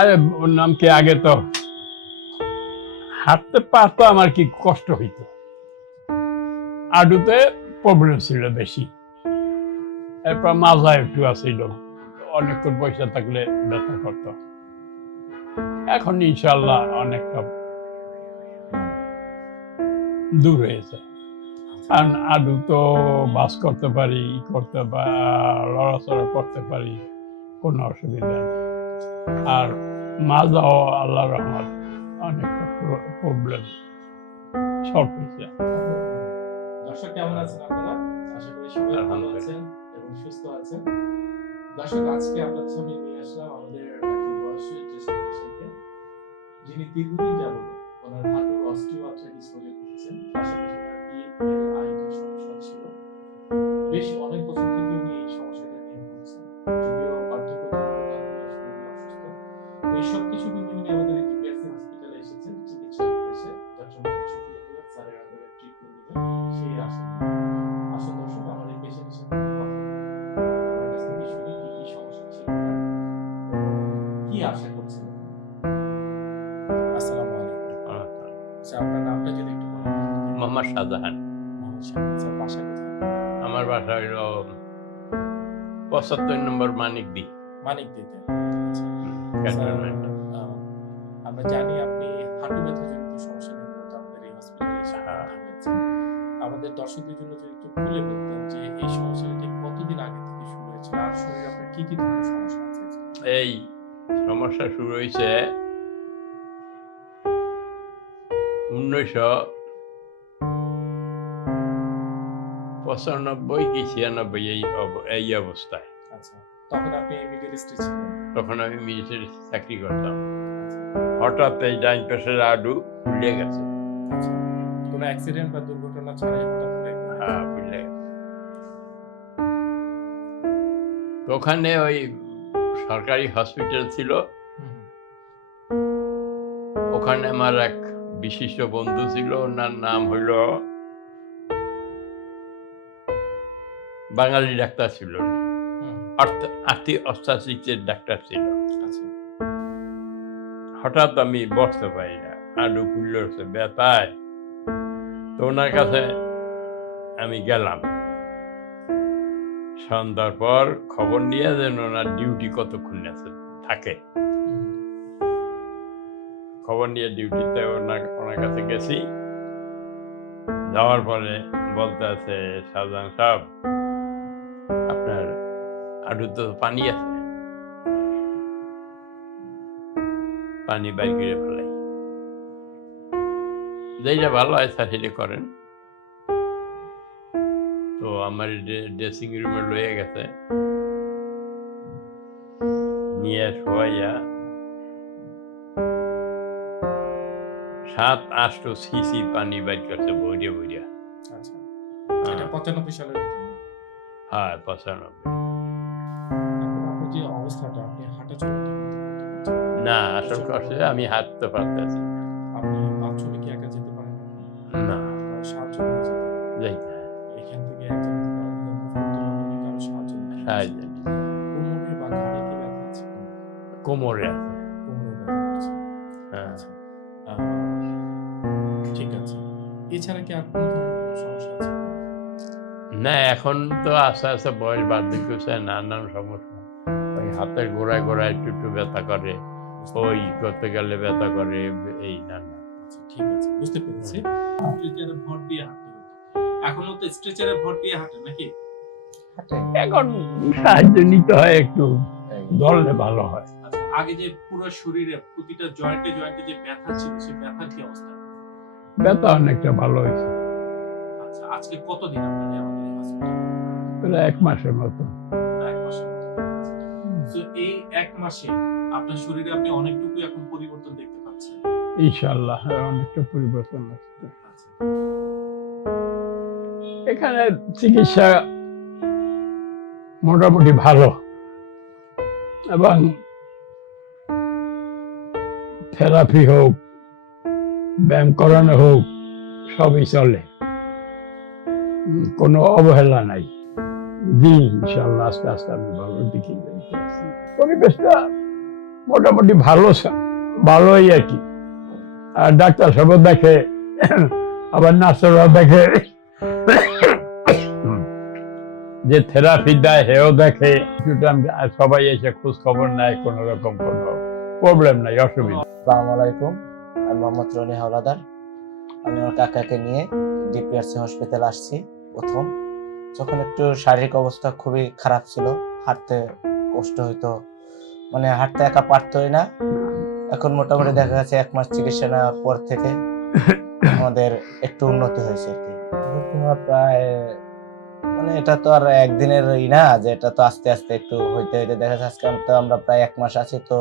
আরে, ওর নাম কি আগে তো? হাঁটতে পারতো আমার কি কষ্ট হইতো? আডুতে প্রবলেম ছিল বেশি। এরপর মাজা একটু আসিল। অনেকক্ষণ পয়সা থাকলে ব্যথা করত। এখন ইনশাল্লাহ অনেকটা দূর হয়েছে। কারণ আডু তো বাস করতে পারি করতে বা লড়াচড়া করতে পারি, কোনো অসুবিধা নেই। আর মাজাও আল্লাহ রহমত অনেকটা প্রবলেম সলভ হয়েছে। দর্শক কেমন আছেন আপনারা? আশা করি সবাই ভালো আছেন এবং সুস্থ আছেন। দর্শক আজকে আপনাদের সামনে নিয়ে আসলাম আমাদের একজন বয়স্ক জ্যেষ্ঠ পেশেন্টকে। যিনি দীর্ঘদিন যাবত ওনার হাঁটুর অস্টিওআর্থ্রাইটিস রোগে ভুগছেন। পাশাপাশি ওনার পিএলআইটির সমস্যা ছিল। বেশ অনেক বছর কি আশা করছেন? আসসালামু আলাইকুম। আপনার নামটা যদি একটু বলেন। মোহাম্মদ শাহজাহান। স্যার বাসা কোথায়? আমার বাসা হইল পঁচাত্তর নম্বর আচ্ছা। আমরা জানি আপনি হাঁটু সমস্যা নিয়ে মূলত আমাদের এই হসপিটালে এসে। আমাদের দর্শকদের জন্য যদি একটু খুলে বলতেন যে এই সমস্যাটা ঠিক কতদিন আগে থেকে শুরু হয়েছিল? আর শরীরে আপনার কি কি ধরনের সমস্যা আছে? এই সমস্যা শুরু হয়েছে। উনিশশো পঁচানব্বই কি ছিয়ানব্বই এই এই অবস্থায়। আচ্ছা তখন আমি মিলিটারি চাকরি করতাম। আচ্ছা। হঠাৎ এই ডাইন পাশের আডু ফুলে গেছে। আচ্ছা কোনো অ্যাক্সিডেন্ট বা দুর্ঘটনা ছাড়াই হ্যাঁ ফুলে গেছে। ওখানে ওই সরকারি হসপিটাল ছিল। ওখানে আমার এক বিশিষ্ট বন্ধু ছিল ওনার নাম হইল বাঙালি ডাক্তার ছিল। আর্থিক ডাক্তার ছিল। আচ্ছা। হঠাৎ আমি বসতে পারি না। আলু ফুলছে ব্যথায়। তো ওনার কাছে আমি গেলাম। সন্ধ্যার পর খবর নিয়ে যেন ওনার ডিউটি কতক্ষণ আছে থাকে। খবর নিয়ে ডিউটিতে ওনার ওনার কাছে গেছি। যাওয়ার পরে বলতে আছে শাহজাহান সাহেব, আপনার আডুতে তো পানি আছে। পানি বাইর ফেলাই। যেটা ভালো হয়, স্যার, সেটা করেন। তো আমার ড্রেসিং রুমে লয়ে গেছে। নিয়ে শোয়াইয়া সাত আষ্ট সিসি পানি বাইর করছে বইরিয়া বইরিয়া আচ্ছা। এটা পঁচানব্বই সালের হ্যাঁ পঁচানব্বই। যে অবস্থাটা আপনি হাঁটা না। আসল কথা আমি হাঁটতে পারতেছি না। আপনি বাথরুমে কি একা যেতে পারেন? না। না কারও সাহায্য নিয়ে যেতে হয়। যাইতে কোমরে আছে। আচ্ছা। আহ, ঠিক আছে। এছাড়া কি আর কোনো সমস্যা আছে? না এখন তো আস্তে আস্তে বয়স বার্ধক্য নানান সমস্যা। ওই হাতের গোড়ায় গোড়ায় একটু একটু ব্যথা করে ওই করতে গেলে ব্যথা করে এই নানা আচ্ছা, ঠিক আছে বুঝতে পেরেছি। ভর দিয়ে এখনও তো স্ট্রেচারে ভর দিয়ে হাঁটে নাকি? এখন সাহায্য নিতে হয় একটু। ধরলে ভালো হয়। আচ্ছা আগে যে পুরো শরীরে প্রতিটা জয়েন্টে জয়েন্টে যে ব্যথা ছিল সেই ব্যথার কি অবস্থা? ব্যথা অনেকটা ভালো হয়েছে। আচ্ছা আজকে কতদিন আপনি আমাদের হসপিটালে প্রায় এক মাসের মতো। এক মাসের তো এই এক মাসে আপনার শরীরে আপনি অনেকটুকু এখন পরিবর্তন দেখতে পাচ্ছেন? ইনশাল্লাহ হ্যাঁ, অনেকটা পরিবর্তন আসছে। আচ্ছা। এখানে চিকিৎসা মোটামুটি ভালো এবং থেরাপি হোক, ব্যায়াম করানো হোক, সবই চলে। কোনো অবহেলা নাই। দিন ইনশাল্লাহ আস্তে আস্তে আমি ভালো দিকে পরিবেশটা মোটামুটি ভালো ভালোই আর কি। আর ডাক্তার সব দেখে, আবার নার্সরা দেখে যে থেরাপি দেয় হেও দেখে। সবাই এসে খোঁজ খবর নেয় কোনো রকম কোনো প্রবলেম নাই অসুবিধা আসসালামু আলাইকুম আমি মোহাম্মদ রনি হাওলাদার। আমি আমার কাকাকে নিয়ে ডিপিআরসি হসপিটাল আসছি প্রথম। যখন একটু শারীরিক অবস্থা খুবই খারাপ ছিল হাঁটতে কষ্ট হইতো। মানে হাঁটতে একা পারতোই না। এখন মোটামুটি দেখা যাচ্ছে এক মাস চিকিৎসা নেওয়ার পর থেকে আমাদের একটু উন্নতি হয়েছে আর কি। প্রায় মানে এটা তো আর একদিনের ই না, যে এটা তো আস্তে আস্তে একটু হইতে হইতে দেখা যাচ্ছে আজকে তো আমরা প্রায় এক মাস আছি, তো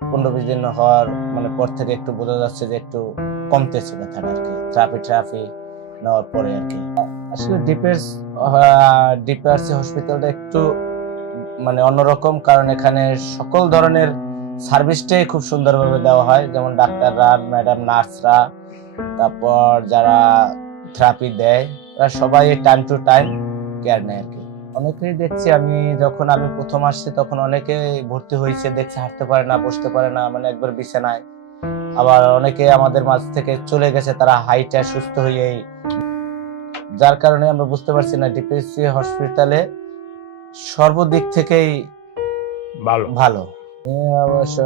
পনেরো বিশ দিন হওয়ার মানে পর থেকে একটু বোঝা যাচ্ছে যে একটু কমতেছে ব্যথাটা আর কি ট্রাফি ট্রাফি নেওয়ার পরে আর কি। আসলে ডিপেন্স ডিপিআরসি হসপিটালটা একটু মানে অন্যরকম, কারণ এখানে সকল ধরনের সার্ভিসটাই খুব সুন্দরভাবে দেওয়া হয়, যেমন ডাক্তাররা ম্যাডাম নার্সরা, তারপর যারা থেরাপি দেয় সবাই টাইম টু টাইম কেয়ার নেয় আর কি। অনেকেই দেখছি আমি যখন আমি প্রথম আসছি তখন অনেকে ভর্তি হয়েছে দেখছি হাঁটতে পারে না বসতে পারে না মানে একবার বিছানায়। আবার অনেকে আমাদের মাঝ থেকে চলে গেছে তারা হাইটে সুস্থ হয়েই। যার কারণে আমরা বুঝতে পারছি না ডিপিএসসি হসপিটালে সর্বদিক থেকেই ভালো। ভালো। অবশ্য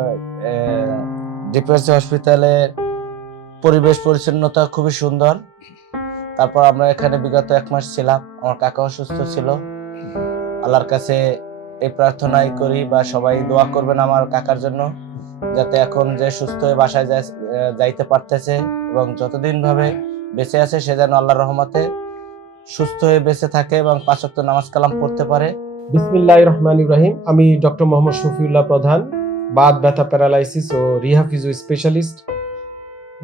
ডিপিএসসি হসপিটালে পরিবেশ পরিচ্ছন্নতা খুবই সুন্দর। তারপর আমরা এখানে বিগত এক মাস ছিলাম, আমার কাকা অসুস্থ ছিল। আল্লাহর কাছে এই প্রার্থনাই করি বা সবাই দোয়া করবেন আমার কাকার জন্য, যাতে এখন যে সুস্থ হয়ে বাসায় যাইতে পারতেছে এবং যতদিন ভাবে বেঁচে আছে সে যেন আল্লাহর রহমতে সুস্থ হয়ে বেঁচে থাকে এবং পাঁচক্ত নামাজ কালাম পড়তে পারে। বিসমিল্লাহ রহমান ইব্রাহিম আমি ডক্টর মোহাম্মদ শফিউল্লাহ প্রধান বাদ ব্যথা প্যারালাইসিস ও Riha physio specialist.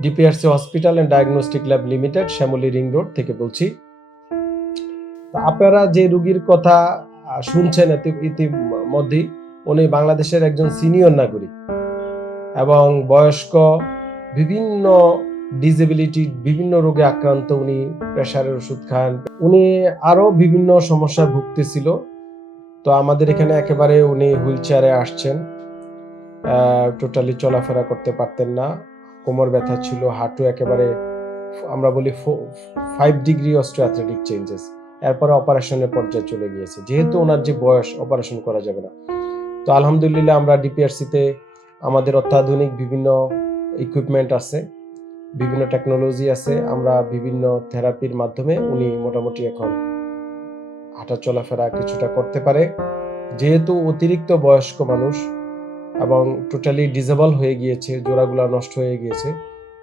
DPRC hospital and diagnostic lab limited, Shyamoli ring road থেকে বলছি। আপনারা যে রুগীর কথা শুনছেন ইতি- ইতিমধ্যেই, উনি বাংলাদেশের একজন সিনিয়র নাগরিক এবং বয়স্ক, বিভিন্ন ডিসেবিলিটি বিভিন্ন রোগে আক্রান্ত উনি প্রেশারের ওষুধ খান। উনি আরও বিভিন্ন সমস্যায় ভুগতেছিল। তো আমাদের এখানে একেবারে উনি হুইল চেয়ারে আসছেন। টোটালি চলাফেরা করতে পারতেন না। কোমর ব্যথা ছিল, হাঁটু একেবারে আমরা বলি ফাইভ ডিগ্রি অস্ট্রিয়াথলেটিক চেঞ্জেস এরপরে অপারেশনের পর্যায়ে চলে গিয়েছে। যেহেতু ওনার যে বয়স, অপারেশন করা যাবে না। তো আলহামদুলিল্লাহ আমরা ডিপিআরসিতে আমাদের অত্যাধুনিক বিভিন্ন ইকুইপমেন্ট আছে, বিভিন্ন টেকনোলজি আছে, আমরা বিভিন্ন থেরাপির মাধ্যমে উনি মোটামুটি এখন হাঁটা চলাফেরা কিছুটা করতে পারে। যেহেতু অতিরিক্ত বয়স্ক মানুষ এবং টোটালি ডিজেবল হয়ে গিয়েছে, জোড়াগুলা নষ্ট হয়ে গিয়েছে,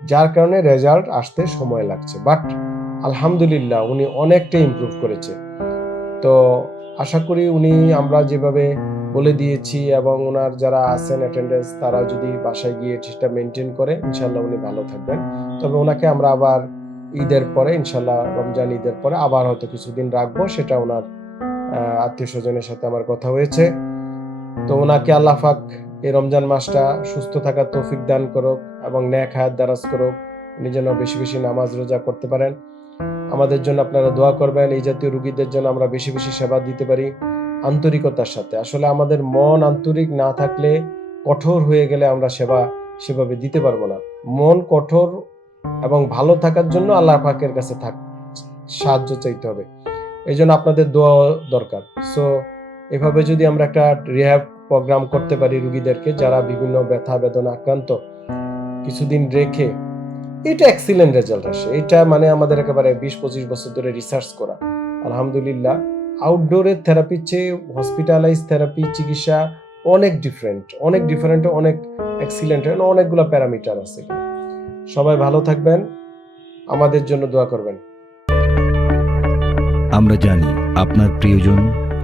যার কারণে রেজাল্ট আসতে সময় লাগছে। বাট আলহামদুলিল্লাহ উনি অনেকটা ইমপ্রুভ করেছে। তো আশা করি উনি আমরা যেভাবে বলে দিয়েছি এবং ওনার যারা আছেন অ্যাটেন্ডেন্স তারা যদি বাসায় গিয়ে সেটা মেনটেন করে, ইনশাল্লাহ উনি ভালো থাকবেন। তবে ওনাকে আমরা আবার ঈদের পরে, ইনশাল্লাহ রমজান ঈদের পরে আবার হয়তো কিছুদিন রাখব, সেটা ওনার আত্মীয় স্বজনের সাথে আমার কথা হয়েছে। তো ওনাকে আল্লাহ পাক এই রমজান মাসটা সুস্থ থাকার তৌফিক দান করুক এবং ন্যাক হায়াত দারাজ করুক। উনি যেন বেশি বেশি নামাজ রোজা করতে পারেন। আমাদের জন্য আপনারা দোয়া করবেন, এই জাতীয় রুগীদের জন্য আমরা বেশি বেশি সেবা দিতে পারি আন্তরিকতার সাথে। আসলে আমাদের মন আন্তরিক না থাকলে কঠোর হয়ে গেলে আমরা সেবা সেভাবে দিতে পারব না। মন কঠোর এবং ভালো থাকার জন্য আল্লাহ পাকের কাছে থাক, সাহায্য চাইতে হবে। এই জন্য আপনাদের দোয়া দরকার। সো এভাবে যদি আমরা একটা রিহ্যাব প্রোগ্রাম করতে পারি রুগীদেরকে যারা বিভিন্ন ব্যথা বেদনা আক্রান্ত। কিছুদিন রেখে এটা এক্সিলেন্ট রেজাল্ট আসে। এটা মানে আমাদের একেবারে বিশ পঁচিশ বছর ধরে রিসার্চ করা। আলহামদুলিল্লাহ আউটডোরের থেরাপির চেয়ে হসপিটালাইজ থেরাপি চিকিৎসা অনেক ডিফারেন্ট অনেক ডিফারেন্ট অনেক এক্সিলেন্ট অনেকগুলো প্যারামিটার আছে। সবাই ভালো থাকবেন। আমাদের জন্য দোয়া করবেন। আমরা জানি আপনার প্রিয়জন